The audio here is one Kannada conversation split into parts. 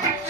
了。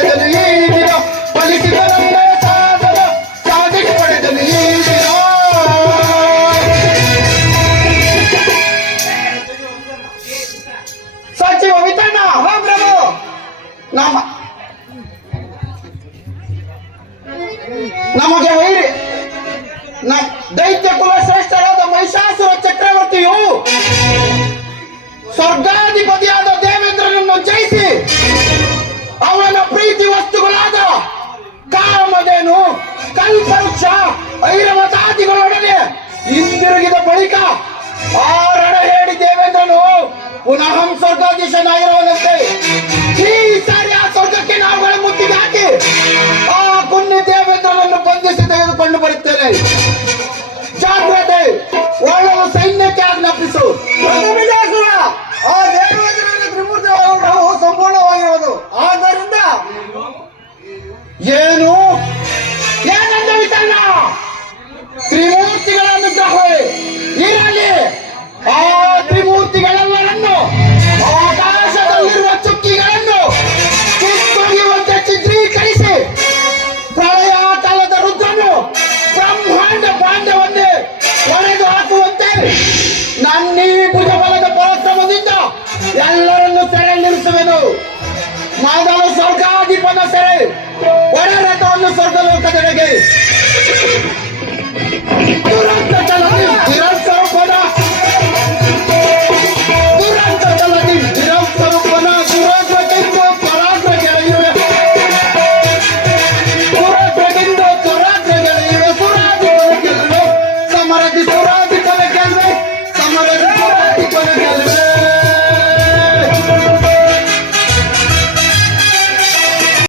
ಸಾಧಿಸಿ ಪಡೆದನು ಈ ದಿನ ಫಲಿಸಿದ ನನ್ನ ಸಾಧನ ಸಾಧಿಸಿ ಪಡೆದನು ಈ ದಿನ ಸಚಿವ ವಿತಣ್ಣ ಹೋ ಪ್ರಭು ನಮ್ಮ ನಮಗೆ ವೈರಿ ನ- ದೈತ್ಯ ಕುಲ ಕಲ್ಪವೃಕ್ಷ ಐರವತಾದಿಗಳೊಡನೆ ಹಿಂದಿರುಗಿದ ಬಳಿಕ ಆ ರಣಹೇಡಿ ದೇವೇಂದ್ರನು ಪುನಃ ಸ್ವರ್ಗಾಧೀಶನಾಗಿರುವನಂತೆ ತ್ರಿಮೂರ್ತಿಗಳ ಅನುಗ್ರಹವೇ ಇರಲಿ. ಆ ತ್ರಿಮೂರ್ತಿಗಳೆಲ್ಲರನ್ನು ಆಕಾಶದಲ್ಲಿರುವ ಚುಕ್ಕಿಗಳನ್ನು ಕಿತ್ತೊಗೆಯುವಂತೆ ಚಿತ್ರೀಕರಿಸಿ ಪ್ರಳಯ ಕಾಲದ ರುದ್ರನು ಬ್ರಹ್ಮಾಂಡ ಪಾಂಡವನ್ನೇ ಒಡೆದು ಹಾಕುವಂತೆ ನನ್ನೀ ಭುಜಬಲದ ಪರಾಕ್ರಮದಿಂದ ಎಲ್ಲರನ್ನು ಸೆರೆಯಲ್ಲಿರಿಸುವೆನು. ಮೊದಲು ಸ್ವರ್ಗಾಧಿಪನ ಸೆರೆ ಒಳ ರಥವನ್ನು ಸ್ವರ್ಗಲೋಕದೆಡೆಗೆ.